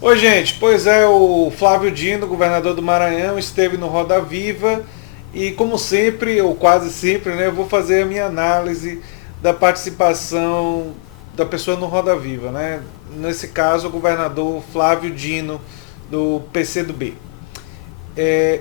Oi, gente. Pois é, o Flávio Dino, governador do Maranhão, esteve no Roda Viva e, como sempre, ou quase sempre, né, eu vou fazer a minha análise da participação da pessoa no Roda Viva, né? Nesse caso, o governador Flávio Dino, do PCdoB.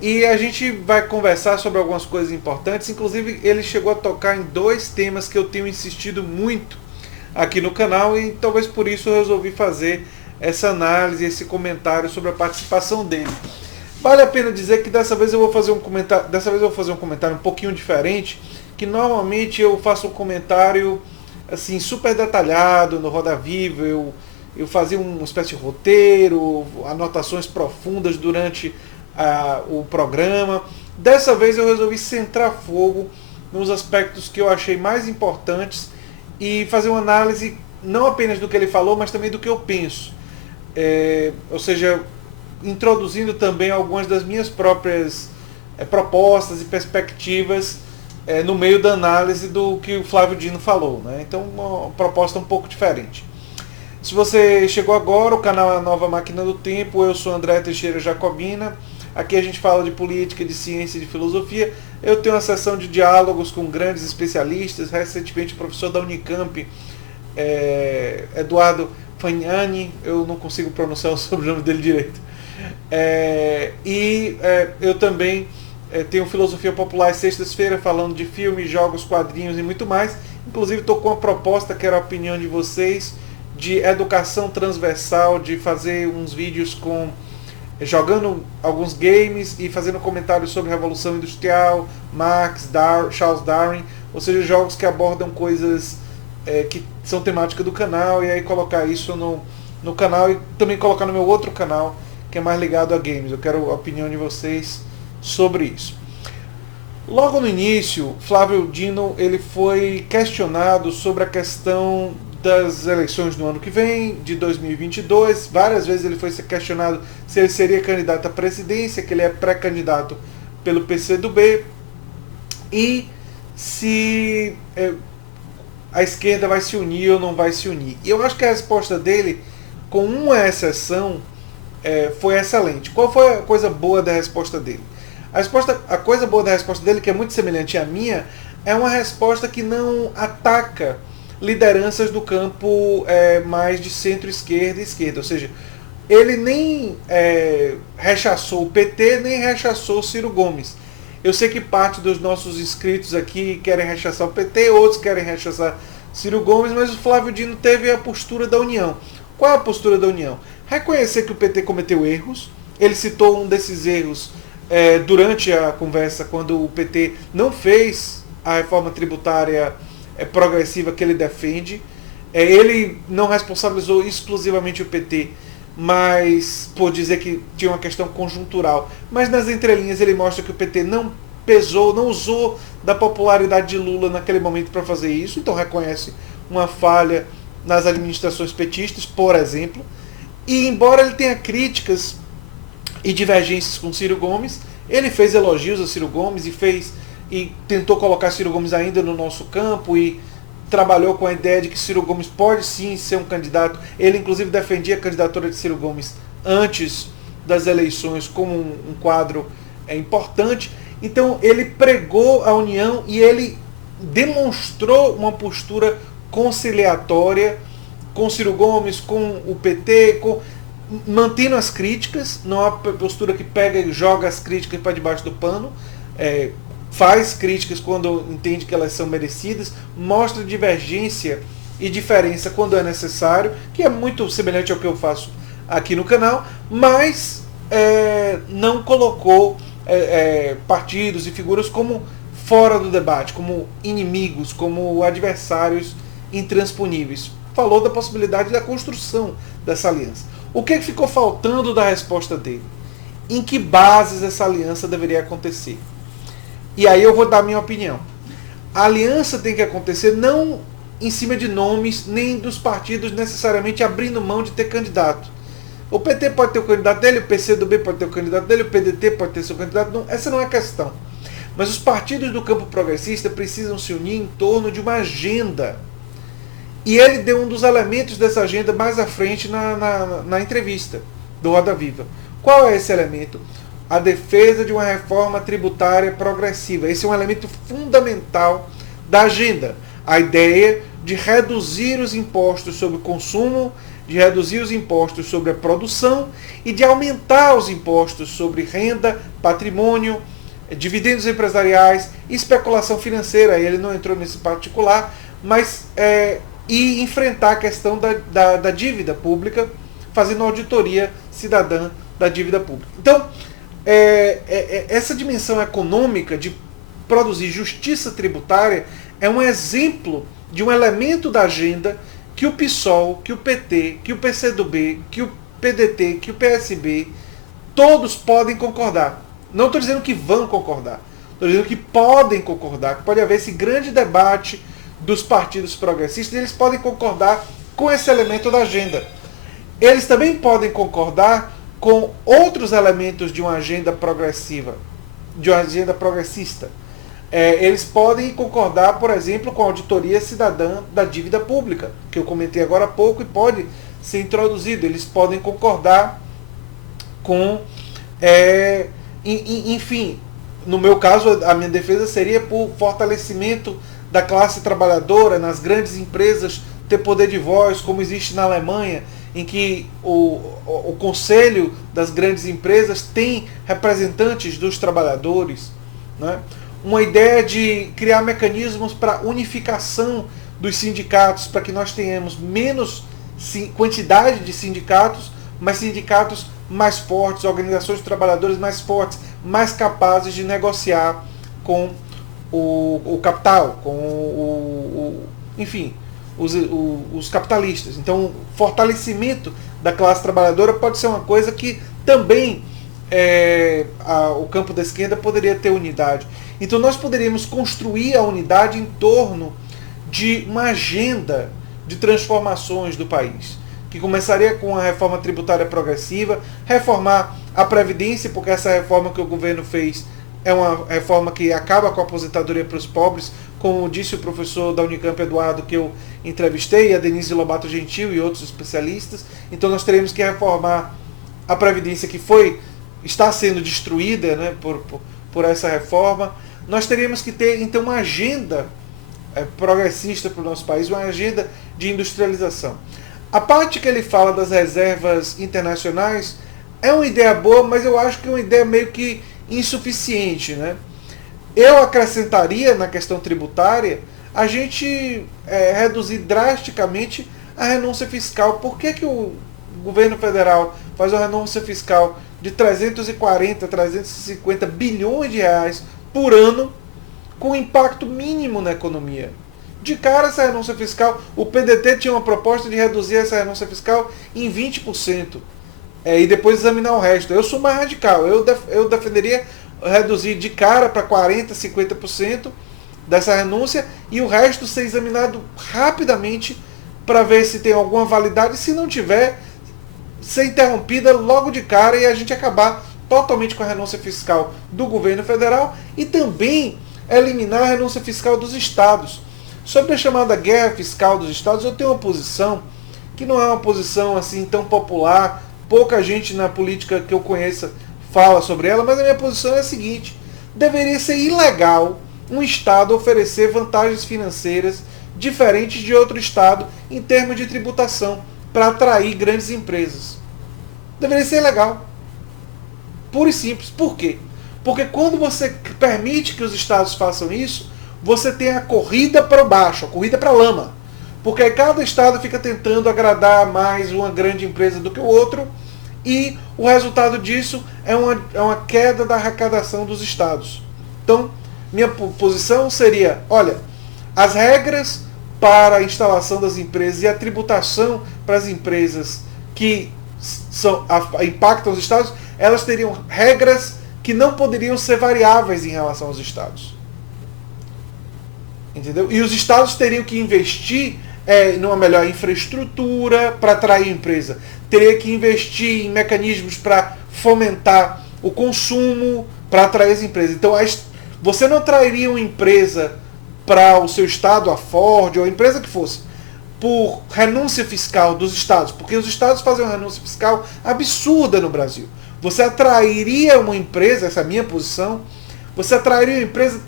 E a gente vai conversar sobre algumas coisas importantes, inclusive ele chegou a tocar em dois temas que eu tenho insistido muito aqui no canal e talvez por isso eu resolvi fazer essa análise, esse comentário sobre a participação dele. Vale a pena dizer que dessa vez eu vou fazer um comentário, um pouquinho diferente, que normalmente eu faço um comentário assim super detalhado no Roda Viva, eu fazia uma espécie de roteiro, anotações profundas durante o programa. Dessa vez eu resolvi centrar fogo nos aspectos que eu achei mais importantes e fazer uma análise não apenas do que ele falou, mas também do que eu penso. Ou seja, introduzindo também algumas das minhas próprias propostas e perspectivas no meio da análise do que o Flávio Dino falou. Né? Então, uma proposta um pouco diferente. Se você chegou agora, o canal é a Nova Máquina do Tempo, eu sou André Teixeira Jacobina. Aqui a gente fala de política, de ciência e de filosofia. Eu tenho uma sessão de diálogos com grandes especialistas. Recentemente, o professor da Unicamp, Eduardo Fagnani, eu não consigo pronunciar o sobrenome dele direito. Eu também tenho Filosofia Popular às sextas-feiras, falando de filmes, jogos, quadrinhos e muito mais. Inclusive estou com uma proposta, quero a opinião de vocês, de educação transversal, de fazer uns vídeos jogando alguns games e fazendo comentários sobre Revolução Industrial, Marx, Charles Darwin, ou seja, jogos que abordam coisas que são temática do canal, e aí colocar isso no canal e também colocar no meu outro canal, que é mais ligado a games. Eu quero a opinião de vocês sobre isso. Logo no início, Flávio Dino ele foi questionado sobre a questão das eleições do ano que vem, de 2022. Várias vezes ele foi questionado se ele seria candidato à presidência, que ele é pré-candidato pelo PCdoB, e se a esquerda vai se unir ou não vai se unir. E eu acho que a resposta dele, com uma exceção, foi excelente. Qual foi a coisa boa da resposta dele? A coisa boa da resposta dele, que é muito semelhante à minha, é uma resposta que não ataca lideranças do campo mais de centro-esquerda e esquerda. Ou seja, ele nem rechaçou o PT, nem rechaçou Ciro Gomes. Eu sei que parte dos nossos inscritos aqui querem rechaçar o PT, outros querem rechaçar Ciro Gomes, mas o Flávio Dino teve a postura da União. Qual é a postura da União? Reconhecer que o PT cometeu erros. Ele citou um desses erros durante a conversa, quando o PT não fez a reforma tributária progressiva que ele defende. Ele não responsabilizou exclusivamente o PT, mas por dizer que tinha uma questão conjuntural. Mas nas entrelinhas ele mostra que o PT não pesou, não usou da popularidade de Lula naquele momento para fazer isso, então reconhece uma falha nas administrações petistas, por exemplo. E embora ele tenha críticas e divergências com Ciro Gomes, ele fez elogios a Ciro Gomes e tentou colocar Ciro Gomes ainda no nosso campo e trabalhou com a ideia de que Ciro Gomes pode sim ser um candidato. Ele inclusive defendia a candidatura de Ciro Gomes antes das eleições como um quadro importante. Então ele pregou a união e ele demonstrou uma postura conciliatória com Ciro Gomes, com o PT, mantendo as críticas, não é uma postura que pega e joga as críticas para debaixo do pano, faz críticas quando entende que elas são merecidas, mostra divergência e diferença quando é necessário, que é muito semelhante ao que eu faço aqui no canal, mas não colocou partidos e figuras como fora do debate, como inimigos, como adversários intransponíveis. Falou da possibilidade da construção dessa aliança. O que ficou faltando da resposta dele? Em que bases essa aliança deveria acontecer? E aí eu vou dar a minha opinião. A aliança tem que acontecer não em cima de nomes, nem dos partidos necessariamente abrindo mão de ter candidato. O PT pode ter o candidato dele, o PCdoB pode ter o candidato dele, o PDT pode ter seu candidato. Não, essa não é a questão. Mas os partidos do campo progressista precisam se unir em torno de uma agenda. E ele deu um dos elementos dessa agenda mais à frente na entrevista. do Roda Viva. Qual é esse elemento? A defesa de uma reforma tributária progressiva. Esse é um elemento fundamental da agenda. A ideia de reduzir os impostos sobre o consumo, de reduzir os impostos sobre a produção e de aumentar os impostos sobre renda, patrimônio, dividendos empresariais, especulação financeira. Ele não entrou nesse particular, mas e enfrentar a questão da dívida pública, fazendo auditoria cidadã da dívida pública. Então, essa dimensão econômica de produzir justiça tributária é um exemplo de um elemento da agenda que o PSOL, que o PT, que o PCdoB, que o PDT, que o PSB, todos podem concordar. Não estou dizendo que vão concordar, estou dizendo que podem concordar, que pode haver esse grande debate dos partidos progressistas, e eles podem concordar com esse elemento da agenda. Eles também podem concordar com outros elementos de uma agenda progressiva, de uma agenda progressista. Eles podem concordar, por exemplo, com a auditoria cidadã da dívida pública, que eu comentei agora há pouco e pode ser introduzido. Eles podem concordar com, enfim, no meu caso, a minha defesa seria por fortalecimento da classe trabalhadora nas grandes empresas, ter poder de voz, como existe na Alemanha, em que o conselho das grandes empresas tem representantes dos trabalhadores, né? Uma ideia de criar mecanismos para unificação dos sindicatos, para que nós tenhamos menos quantidade de sindicatos, mas sindicatos mais fortes, organizações de trabalhadores mais fortes, mais capazes de negociar com o capital, com enfim, os capitalistas. Então, fortalecimento da classe trabalhadora pode ser uma coisa que também o campo da esquerda poderia ter unidade. Então nós poderíamos construir a unidade em torno de uma agenda de transformações do país, que começaria com a reforma tributária progressiva, reformar a Previdência, porque essa reforma que o governo fez é uma reforma que acaba com a aposentadoria para os pobres, como disse o professor da Unicamp, Eduardo, que eu entrevistei, a Denise Lobato Gentil e outros especialistas. Então nós teremos que reformar a Previdência, que está sendo destruída, né, por essa reforma. Nós teríamos que ter, então, uma agenda progressista para o nosso país, uma agenda de industrialização. A parte que ele fala das reservas internacionais é uma ideia boa, mas eu acho que é uma ideia meio que insuficiente, né? Eu acrescentaria na questão tributária a gente reduzir drasticamente a renúncia fiscal. Por que o governo federal faz uma renúncia fiscal de 340, 350 bilhões de reais por ano, com impacto mínimo na economia? De cara, essa renúncia fiscal, o PDT tinha uma proposta de reduzir essa renúncia fiscal em 20%, e depois examinar o resto. Eu sou mais radical, eu defenderia reduzir de cara para 40%, 50% dessa renúncia, e o resto ser examinado rapidamente para ver se tem alguma validade, e se não tiver, ser interrompida logo de cara e a gente acabar totalmente com a renúncia fiscal do governo federal e também eliminar a renúncia fiscal dos estados. Sobre a chamada guerra fiscal dos estados, eu tenho uma posição que não é uma posição assim tão popular, pouca gente na política que eu conheça fala sobre ela, mas a minha posição é a seguinte: deveria ser ilegal um estado oferecer vantagens financeiras diferentes de outro estado em termos de tributação para atrair grandes empresas. Deveria ser legal. Puro e simples. Por quê? Porque quando você permite que os estados façam isso, você tem a corrida para baixo, a corrida para a lama. Porque aí cada estado fica tentando agradar mais uma grande empresa do que o outro, e o resultado disso é uma queda da arrecadação dos estados. Então, minha posição seria, olha, as regras para a instalação das empresas e a tributação para as empresas que impactam os estados, elas teriam regras que não poderiam ser variáveis em relação aos estados. Entendeu? E os estados teriam que investir numa melhor infraestrutura para atrair a empresa. Teria que investir em mecanismos para fomentar o consumo, para atrair as empresas. Então, você não trairia uma empresa para o seu estado, a Ford, ou a empresa que fosse, por renúncia fiscal dos estados, porque os estados fazem uma renúncia fiscal absurda no Brasil. Você atrairia uma empresa, essa é a minha posição, você atrairia uma empresa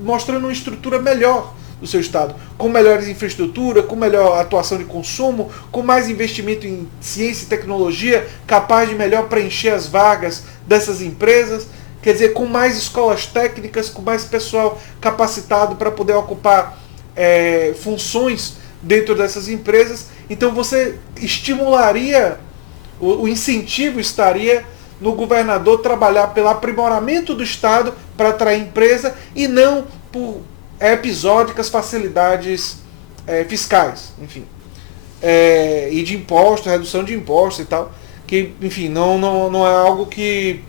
mostrando uma estrutura melhor do seu estado, com melhores infraestrutura, com melhor atuação de consumo, com mais investimento em ciência e tecnologia, capaz de melhor preencher as vagas dessas empresas, quer dizer, com mais escolas técnicas, com mais pessoal capacitado para poder ocupar funções dentro dessas empresas. Então você estimularia, o incentivo estaria no governador trabalhar pelo aprimoramento do Estado para atrair empresa e não por episódicas facilidades fiscais, enfim, e de impostos, redução de impostos e tal, que, enfim, não é algo que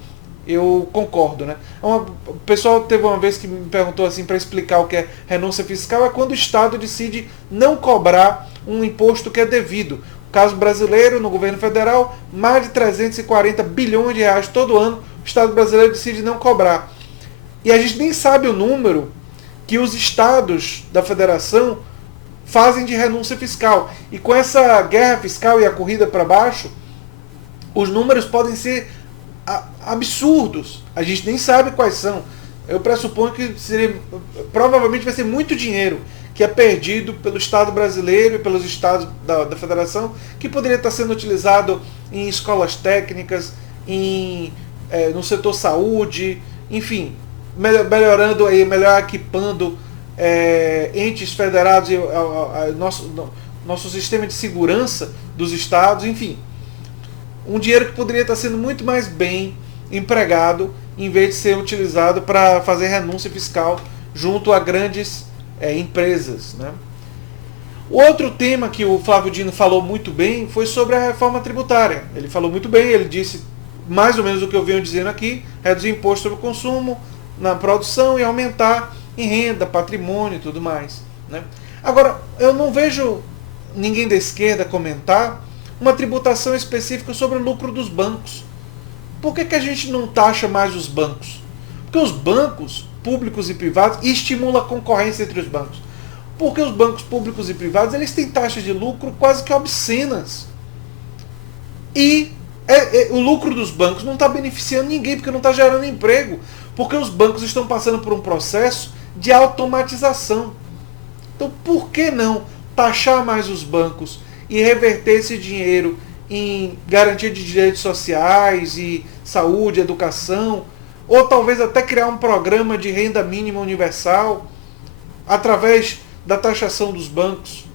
eu concordo, né? O pessoal teve uma vez que me perguntou assim, para explicar o que é renúncia fiscal, é quando o Estado decide não cobrar um imposto que é devido. No caso brasileiro, no governo federal, mais de 340 bilhões de reais todo ano, o Estado brasileiro decide não cobrar. E a gente nem sabe o número que os estados da federação fazem de renúncia fiscal. E com essa guerra fiscal e a corrida para baixo, os números podem ser absurdos. A gente nem sabe quais são. Eu pressuponho que provavelmente vai ser muito dinheiro que é perdido pelo Estado brasileiro e pelos estados da federação, que poderia estar sendo utilizado em escolas técnicas, no setor saúde, enfim, melhorando aí, melhor equipando entes federados e nosso sistema de segurança dos estados, enfim. Um dinheiro que poderia estar sendo muito mais bem empregado, em vez de ser utilizado para fazer renúncia fiscal junto a grandes empresas, né? O outro tema que o Flávio Dino falou muito bem foi sobre a reforma tributária. Ele falou muito bem, ele disse mais ou menos o que eu venho dizendo aqui: reduzir imposto sobre o consumo na produção e aumentar em renda, patrimônio e tudo mais, né? Agora, eu não vejo ninguém da esquerda comentar uma tributação específica sobre o lucro dos bancos. Por que a gente não taxa mais os bancos? Porque os bancos públicos e privados estimulam a concorrência entre os bancos. Porque os bancos públicos e privados, eles têm taxas de lucro quase que obscenas. E o lucro dos bancos não está beneficiando ninguém, porque não está gerando emprego. Porque os bancos estão passando por um processo de automatização. Então, por que não taxar mais os bancos e reverter esse dinheiro em garantia de direitos sociais e saúde, educação, ou talvez até criar um programa de renda mínima universal através da taxação dos bancos?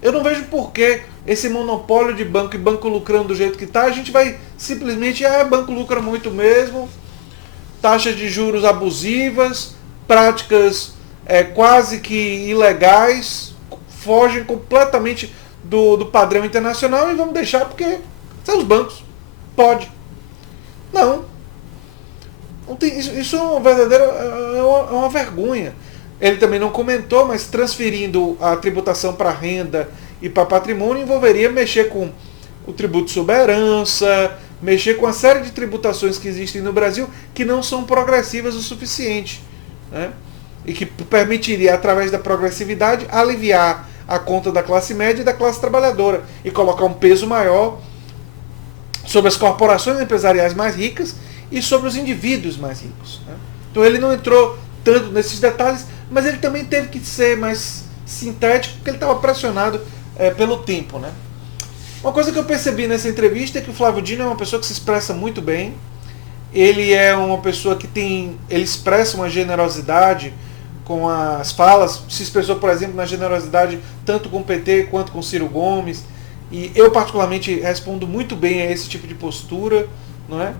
Eu não vejo por que esse monopólio de banco e banco lucrando do jeito que está, a gente vai simplesmente, banco lucra muito mesmo, taxas de juros abusivas, práticas quase que ilegais, fogem completamente do padrão internacional e vamos deixar porque são os bancos. Pode. Não tem, isso é uma verdadeira uma vergonha. Ele também não comentou, mas transferindo a tributação para renda e para patrimônio envolveria mexer com o tributo sobre a herança, mexer com a série de tributações que existem no Brasil que não são progressivas o suficiente, né? E que permitiria, através da progressividade, aliviar a conta da classe média e da classe trabalhadora e colocar um peso maior sobre as corporações empresariais mais ricas e sobre os indivíduos mais ricos, né? Então ele não entrou tanto nesses detalhes, mas ele também teve que ser mais sintético, porque ele estava pressionado pelo tempo, né? Uma coisa que eu percebi nessa entrevista é que o Flávio Dino é uma pessoa que se expressa muito bem. Ele é uma pessoa que ele expressa uma generosidade com as falas, se expressou, por exemplo, na generosidade tanto com o PT quanto com o Ciro Gomes, e eu particularmente respondo muito bem a esse tipo de postura, não é?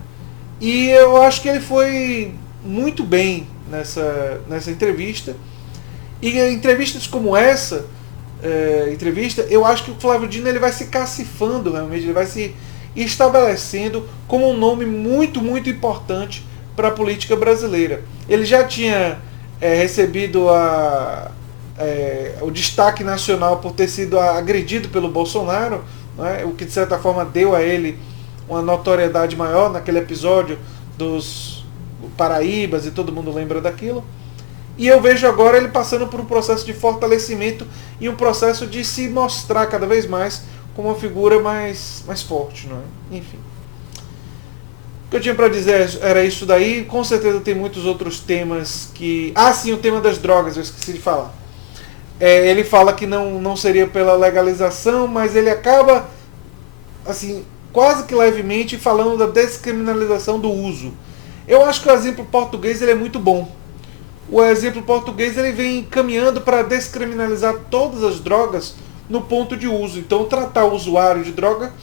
E eu acho que ele foi muito bem nessa entrevista, e em entrevistas como essa eu acho que o Flávio Dino ele vai se cacifando realmente, ele vai se estabelecendo como um nome muito, muito importante para a política brasileira. Ele já tinha recebido o destaque nacional por ter sido agredido pelo Bolsonaro, né, o que de certa forma deu a ele uma notoriedade maior naquele episódio dos Paraíbas, e todo mundo lembra daquilo. E eu vejo agora ele passando por um processo de fortalecimento e um processo de se mostrar cada vez mais como uma figura mais forte, não é? Enfim. O que eu tinha para dizer era isso daí. Com certeza tem muitos outros temas que... Ah, sim, o tema das drogas, eu esqueci de falar. Ele fala que não seria pela legalização, mas ele acaba, assim, quase que levemente falando da descriminalização do uso. Eu acho que o exemplo português ele é muito bom. O exemplo português ele vem caminhando para descriminalizar todas as drogas no ponto de uso. Então, tratar o usuário de droga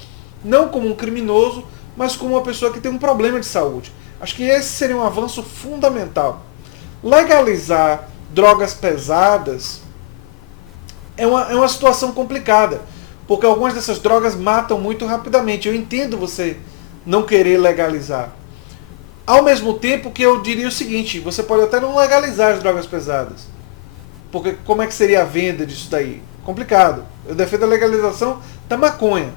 não como um criminoso, mas como uma pessoa que tem um problema de saúde. Acho que esse seria um avanço fundamental. Legalizar drogas pesadas é uma situação complicada, porque algumas dessas drogas matam muito rapidamente. Eu entendo você não querer legalizar. Ao mesmo tempo que eu diria o seguinte, você pode até não legalizar as drogas pesadas. Porque como é que seria a venda disso daí? Complicado. Eu defendo a legalização da maconha.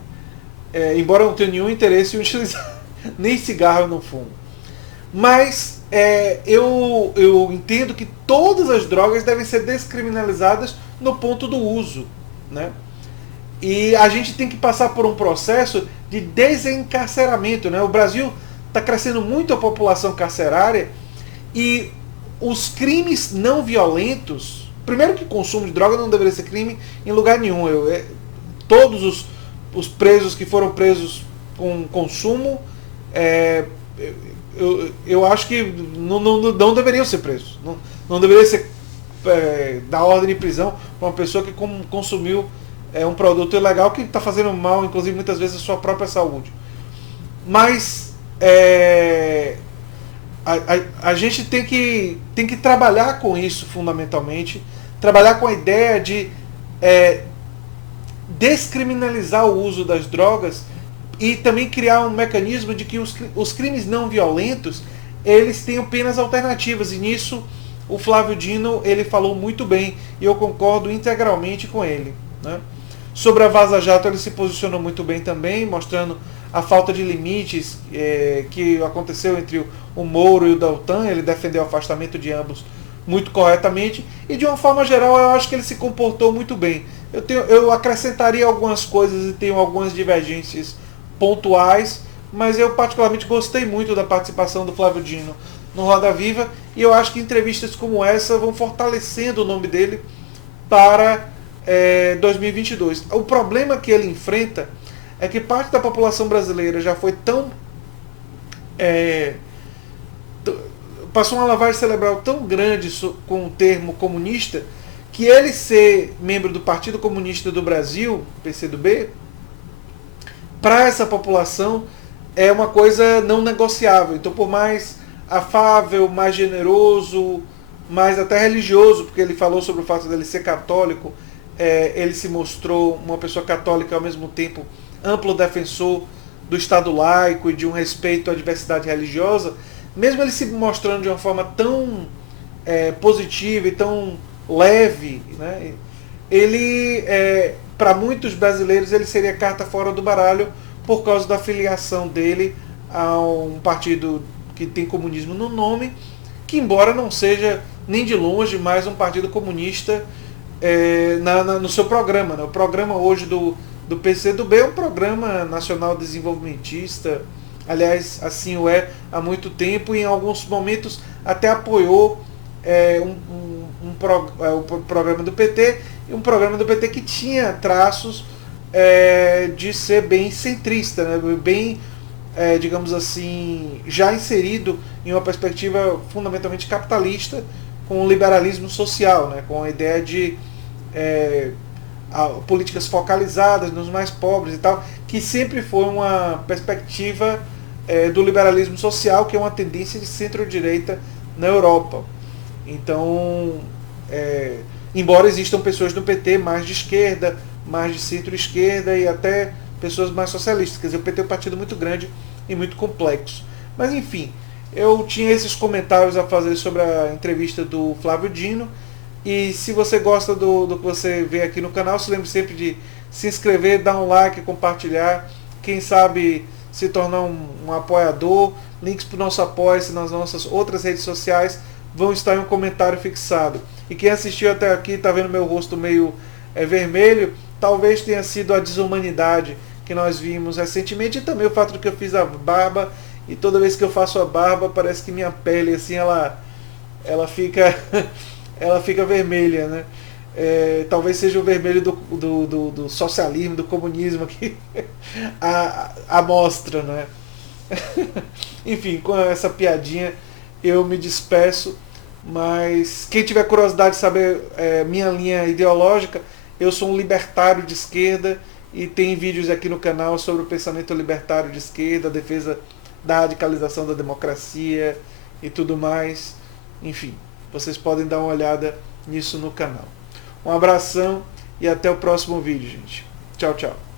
Embora eu não tenha nenhum interesse em utilizar, nem cigarro eu não fumo. Mas eu entendo que todas as drogas devem ser descriminalizadas no ponto do uso, né? E a gente tem que passar por um processo de desencarceramento, né? O Brasil está crescendo muito a população carcerária e os crimes não violentos... Primeiro que consumo de droga não deveria ser crime em lugar nenhum. Todos os presos que foram presos com consumo, eu acho que não deveriam ser presos. Não deveria ser dar ordem de prisão para uma pessoa que consumiu um produto ilegal que está fazendo mal, inclusive muitas vezes, à sua própria saúde. Mas a gente tem que trabalhar com isso fundamentalmente, trabalhar com a ideia de descriminalizar o uso das drogas e também criar um mecanismo de que os crimes não violentos eles tenham penas alternativas, e nisso o Flávio Dino ele falou muito bem e eu concordo integralmente com ele, né? Sobre a Vaza Jato ele se posicionou muito bem também, mostrando a falta de limites que aconteceu entre o Moro e o Deltan. Ele defendeu o afastamento de ambos muito corretamente e de uma forma geral eu acho que ele se comportou muito bem. Eu acrescentaria algumas coisas e tenho algumas divergências pontuais, mas eu particularmente gostei muito da participação do Flávio Dino no Roda Viva e eu acho que entrevistas como essa vão fortalecendo o nome dele para 2022. O problema que ele enfrenta é que parte da população brasileira já foi tão... passou uma lavagem cerebral tão grande com o termo comunista, que ele ser membro do Partido Comunista do Brasil, PCdoB, para essa população é uma coisa não negociável. Então, por mais afável, mais generoso, mais até religioso, porque ele falou sobre o fato dele ser católico, ele se mostrou uma pessoa católica e ao mesmo tempo amplo defensor do Estado laico e de um respeito à diversidade religiosa. Mesmo ele se mostrando de uma forma tão positiva e tão leve, né, ele, para muitos brasileiros, ele seria carta fora do baralho por causa da filiação dele a um partido que tem comunismo no nome, que embora não seja nem de longe mais um partido comunista no seu programa, né? O programa hoje do PCdoB é um programa nacional desenvolvimentista. Aliás, assim o é há muito tempo e em alguns momentos até apoiou o programa do PT, e um programa do PT que tinha traços de ser bem centrista, né? Bem, digamos assim, já inserido em uma perspectiva fundamentalmente capitalista, com o liberalismo social, né? Com a ideia de políticas focalizadas nos mais pobres e tal, que sempre foi uma perspectiva do liberalismo social, que é uma tendência de centro-direita na Europa. Então, embora existam pessoas do PT mais de esquerda, mais de centro-esquerda e até pessoas mais socialistas, quer dizer, o PT é um partido muito grande e muito complexo. Mas enfim, eu tinha esses comentários a fazer sobre a entrevista do Flávio Dino. E se você gosta do que você vê aqui no canal, se lembre sempre de se inscrever, dar um like, compartilhar, quem sabe se tornar um apoiador. Links para o nosso apoio nas nossas outras redes sociais vão estar em um comentário fixado. E quem assistiu até aqui está vendo meu rosto meio vermelho, talvez tenha sido a desumanidade que nós vimos recentemente, e também o fato de que eu fiz a barba, e toda vez que eu faço a barba parece que minha pele assim ela fica ela fica vermelha, né? Talvez seja o vermelho do socialismo, do comunismo aqui a mostra, né? Enfim, com essa piadinha eu me despeço, mas quem tiver curiosidade de saber minha linha ideológica, eu sou um libertário de esquerda e tem vídeos aqui no canal sobre o pensamento libertário de esquerda, a defesa da radicalização da democracia e tudo mais. Enfim, vocês podem dar uma olhada nisso no canal. Um abração e até o próximo vídeo, gente. Tchau, tchau.